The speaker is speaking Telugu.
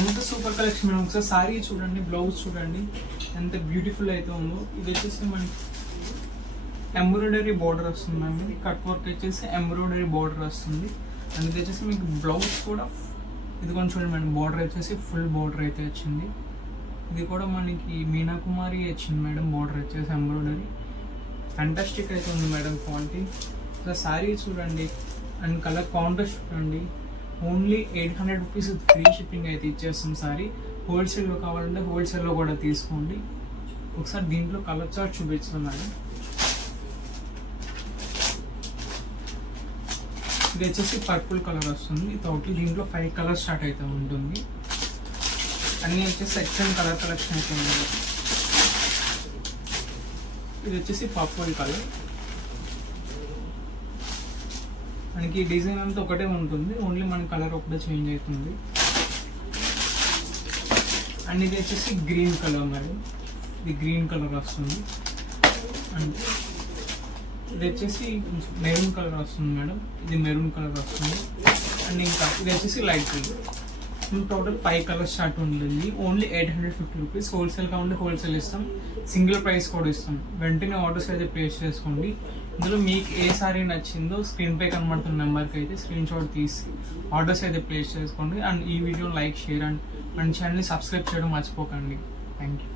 ఎంత సూపర్ కలెక్షన్ మేడం. ఒకసారి సారీ చూడండి, బ్లౌజ్ చూడండి ఎంత బ్యూటిఫుల్ అయితే ఉందో. ఇది వచ్చేసి మనకి ఎంబ్రాయిడరీ బార్డర్ వస్తుంది మ్యామ్. కట్ వర్క్ వచ్చేసి ఎంబ్రాయిడరీ బార్డర్ వస్తుంది. అండ్ ఇది వచ్చేసి మీకు బ్లౌజ్ కూడా ఇది కొంచెం చూడండి మేడం, బార్డర్ వచ్చేసి ఫుల్ బార్డర్ అయితే వచ్చింది. ఇది కూడా మనకి మీనాకుమారి వచ్చింది మేడం, బార్డర్ వచ్చేసి ఎంబ్రాయిడరీ. ఫ్యాంటాస్టిక్ అయితే ఉంది మేడం క్వాలిటీ. ఒకసారి సారీ చూడండి అండ్ కలర్ కాంట్రాస్ట్ చూడండి. ఓన్లీ 800 రూపీస్ ఫ్రీ షిప్పింగ్ అయితే ఇచ్చేస్తాం సారీ. హోల్సేల్లో కావాలంటే హోల్సేల్లో కూడా తీసుకోండి. ఒకసారి దీంట్లో కలర్ చార్ట్ చూపిస్తున్నాను. ఇది వచ్చేసి పర్పుల్ కలర్ వస్తుంది. టోటల్ దీంట్లో 5 కలర్ స్టార్ట్ అయితే ఉంటుంది. అన్నీ వచ్చేసి సెక్షన్ కలర్ కలెక్షన్ అయితే ఉంది. ఇది వచ్చేసి పర్పుల్ కలర్. మనకి డిజైన్ అంతా ఒకటే ఉంటుంది, ఓన్లీ మన కలర్ ఒకటే చేంజ్ అవుతుంది. అండ్ ఇది వచ్చేసి గ్రీన్ కలర్ మేడం. ఇది గ్రీన్ కలర్ వస్తుంది. అండ్ ఇది వచ్చేసి మెరూన్ కలర్ వస్తుంది మేడం. ఇది మెరూన్ కలర్ వస్తుంది. అండ్ ఇంకా ఇది వచ్చేసి light green. Total 5 colours start ఉంటుంది. Only 850 rupees. హోల్సేల్ కావాలంటే హోల్సేల్ ఇస్తాం, సింగిల్ ప్రైస్ కూడా ఇస్తాం. వెంటనే ఆర్డర్స్ అయితే ప్లేస్ చేసుకోండి. ఇందులో మీకు ఏ సారీ నచ్చిందో స్క్రీన్ పై కనబడుతున్న నెంబర్కి అయితే స్క్రీన్ షాట్ తీసి ఆర్డర్స్ అయితే ప్లేస్ చేసుకోండి. అండ్ ఈ వీడియో లైక్, షేర్ అండ్ మన ఛానల్ని సబ్స్క్రైబ్ చేయడం మర్చిపోకండి. Thank you.